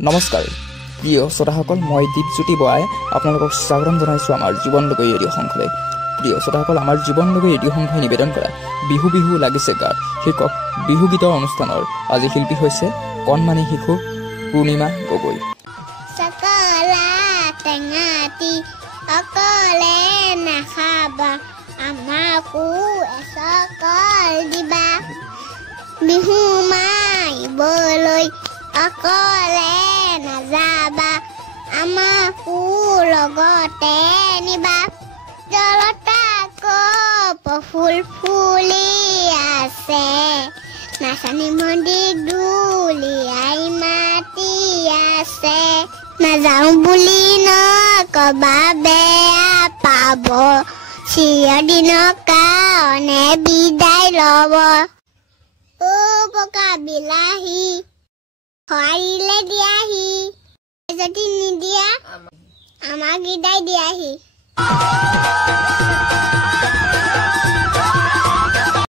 নমস্কাৰ প্ৰিয় শ্ৰোতাসকল, মই দীপজ্যোতি বৰাই আপোনালোকক স্বাগতম জনাইছোঁ আমাৰ জীৱনলগৈ ৰেডিঅ' সংঘলৈ। প্ৰিয় শ্ৰোতাসকল, আমাৰ জীৱনলগৈ ৰেডিঅ' সংঘই নিবেদন কৰা বিহু বিহু লাগিছে গাত শীৰ্ষক বিহু গীতৰ অনুষ্ঠানৰ আজি শিল্পী হৈছে কণমানি শিশু পূৰ্ণিমা গগৈ। সকলা টেঙাটি অকলে নাখাবা, আমাকো এচকল দিবা। বিহু মাৰিবলৈ অকলে নাযাবা, আমাকো লগতে নিবা। জলতা কপৌফুল ফুলি আছে, নাচনী মন্দিৰ দুলিয়াই মাতি আছে। নাযাওঁ বুলি নকবা, বেয়া পাব, চিৰদিনৰ কাৰণে বিদায় ল'ব। অ বগা বিলাহী খোৱাৰিলে দিয়াহি, যদি নিদিয়া আমাক বিদায় দিয়াহি।